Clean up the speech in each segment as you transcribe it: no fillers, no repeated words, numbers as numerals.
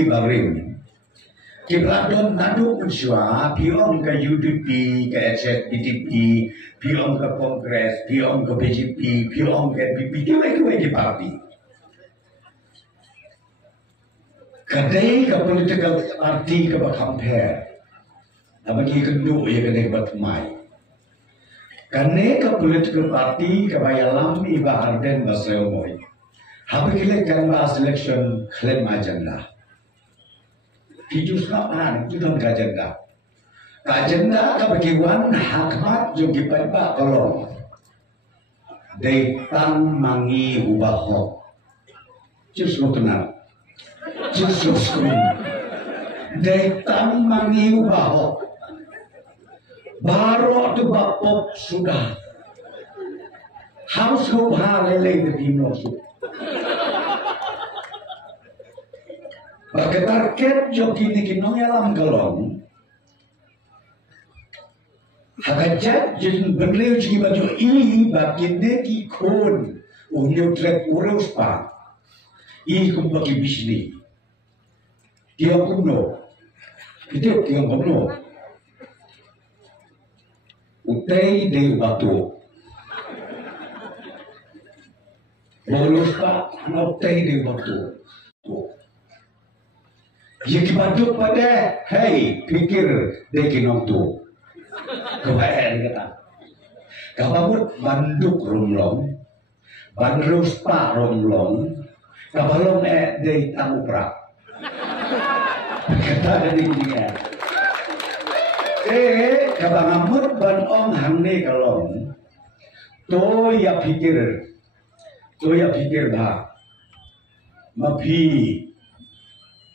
ki bareng ki radon nadu unsua pion ke UDP ke SSPTP pion ke Kongres pion ke BJP pion ke PP kiwe di parti kadai ke political party ke compare abagi kendu ya kadai batmai kane ke political party ke bayalam iba arden baseomoy habi kile kan ba selection claim agenda kijus kapan itu dan agenda ka bagiwan hakmat jo gipa kolong dei tan mangi ubahok justru kenal justru dei tan mangi ubahok baru tu bapop sudah harus leleng di pinosu pakai target joki ni kinong alam galong hagajat jin berleu jigi baju ini bakin neki kon unyo trek urus pa ini kumpaki bisni dia kumno itu dia kumno utai de batu bolus pa utai de batu Jika batu pada hey pikir de kinong tu kebayan kata kababut banduk rumlong bandrus pa rumlong kabalong de tangupra kata dari dia kabangamut ban ong hangni kalong to ya pikir ba mapi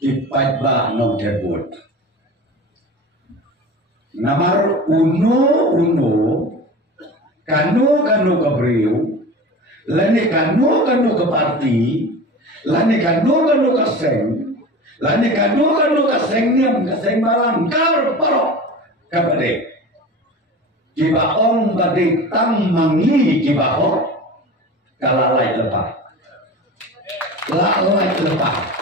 ipat ba nong terbut namar uno kanu kabriu lani kanu ke parti lani kanu ke seng lani kanu ke sengnyam ke seng barang kar parok kabade kibaong bade tam mangi kibaong kalalai lepas lalai lepas